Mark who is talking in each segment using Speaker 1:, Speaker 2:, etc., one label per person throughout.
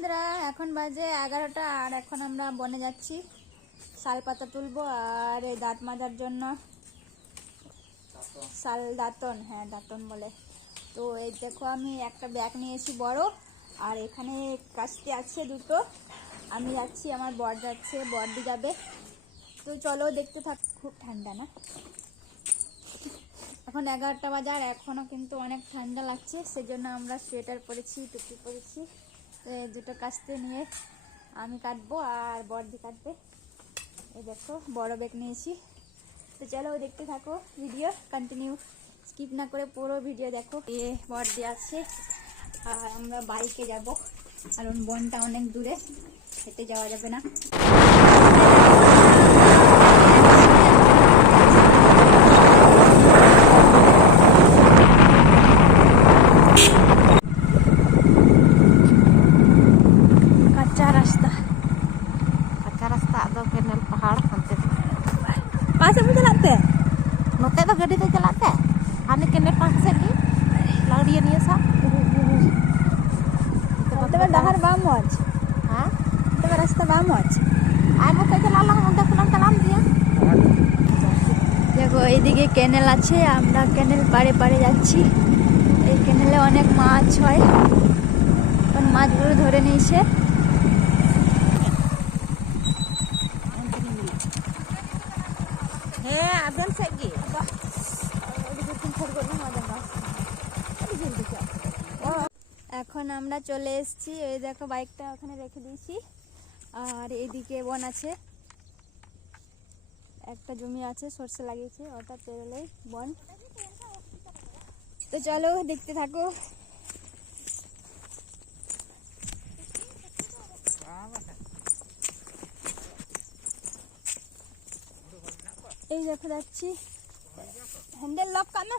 Speaker 1: বন্ধুরা, এখন বাজে এগারোটা আর এখন আমরা বনে যাচ্ছি। শাল পাতা তুলবো আর এই দাঁত মাজার জন্য। শাল দাঁতন হ্যাঁ দাঁতন বলে। তো এই দেখো, আমি একটা ব্যাগ নিয়েছি বড়, আর এখানে কাস্তে আছে দুটো। আমি যাচ্ছি, আমার বর যাচ্ছে, বর্দি যাবে। তো চলো দেখতে থাক, খুব ঠান্ডা না? এখন এগারোটা বাজার এখনও কিন্তু অনেক ঠান্ডা লাগছে, সেজন্য আমরা সোয়েটার পরেছি, টুপি পরেছি। দুটো কাস্তে নিয়ে আমি কাটবো আর বর্দি কাটবে। এই দেখো, বড় ব্যাগ নিয়েছি। তো চলো দেখতে থাকো ভিডিও কন্টিনিউ স্কিপ না করে পুরো ভিডিও দেখো। এ, বর্দি আছে। আর আমরা বাইকে যাব। কারণ বনটা অনেক দূরে, হেঁটে যাওয়া যাবে না।
Speaker 2: ᱨᱟᱥᱛᱟ ᱫᱚ ᱠᱮᱱᱮᱞ ᱯᱟᱦᱟᱲ ᱦᱟᱱᱛᱮ
Speaker 1: ᱯᱟᱥᱮ ᱵᱚ ᱪᱟᱞᱟᱜ ᱛᱮ
Speaker 2: ᱱᱚᱛᱮ ᱫᱚ ᱜᱟᱹᱰᱤ ᱛᱮ ᱪᱟᱞᱟᱜ ᱛᱮ ᱦᱟᱱᱮ ᱠᱮᱱᱮᱞ ᱯᱟᱦᱟᱲ ᱥᱮᱫ ᱜᱮ ᱞᱟᱹᱣᱲᱤᱭᱟᱹ ᱱᱤᱭᱟᱹ ᱥᱟᱵ
Speaker 1: ᱛᱚᱵᱮ ᱰᱟᱦᱟᱨ ᱵᱟᱝ ᱢᱚᱡᱽ
Speaker 2: ᱦᱮᱸ
Speaker 1: ᱛᱚᱵᱮ ᱨᱟᱥᱛᱟ ᱵᱟᱝ ᱢᱚᱡᱽ
Speaker 2: ᱟᱨ ᱱᱚᱛᱮ ᱪᱟᱞᱟᱜ ᱞᱟᱝ ᱚᱸᱰᱮ ᱠᱷᱚᱱᱟᱜ ᱪᱟᱞᱟᱜ দিয়ে
Speaker 1: দেখো এইদিকে ক্যানেল আছে আমরা ক্যানেল পাড়ে পাড়ে যাচ্ছি এই ক্যানেলে অনেক মাছ হয় এখন মাছগুলো ধরে নিয়েছে এখন আমরা চলে এসেছি। এই দেখো, বাইকটা ওখানে রেখে দিয়েছি। আর এদিকে বন আছে। একটা জমি আছে, সর্ষে লাগিয়েছে, ওটা পেরোলেই বন। তো চলো, দেখতে থাকো। এই দেখো, যাচ্ছি। হ্যান্ডেল লক কানা।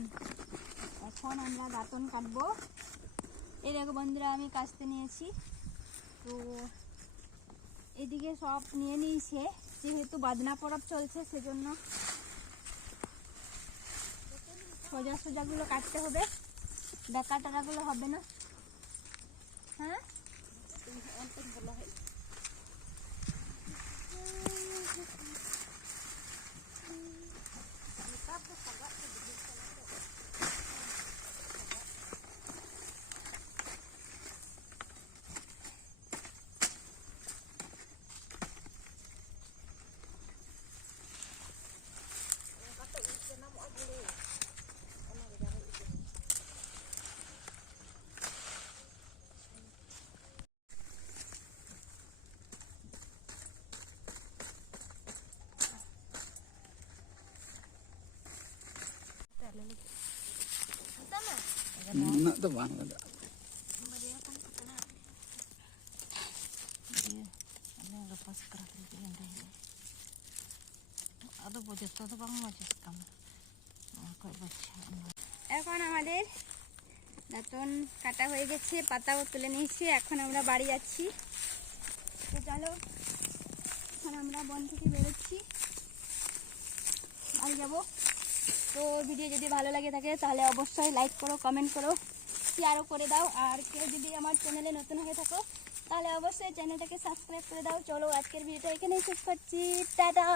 Speaker 1: দাঁতন এখন আমরা দাঁতন কাটবো। এই দেখো বন্ধুরা, আমি কাচতে নিয়েছি। তো এদিকে সব নিয়ে নিয়েছে, যেহেতু বাদনা পরব চলছে, সেজন্য সোজা সোজাগুলো কাটতে হবে। বেকা টাকাগুলো হবে না। হ্যাঁ? এখন আমাদের দাঁতন কাটা হয়ে গেছে, পাতাও তুলে নিয়েছি, এখন আমরা বাড়ি যাচ্ছি। তো চলো, এখন আমরা বন থেকে বেরোচ্ছি। বাড়ি যাব। তো ভিডিও যদি ভালো লাগে থাকে, তাহলে অবশ্যই লাইক করো কমেন্ট করো শেয়ারও করে দাও। আর কেউ যদি আমার চ্যানেলে নতুন হয়ে থাকো, তাহলে অবশ্যই চ্যানেলটাকে সাবস্ক্রাইব করে দাও। চলো আজকের ভিডিওটা এখানেই শেষ করছি। টাটা!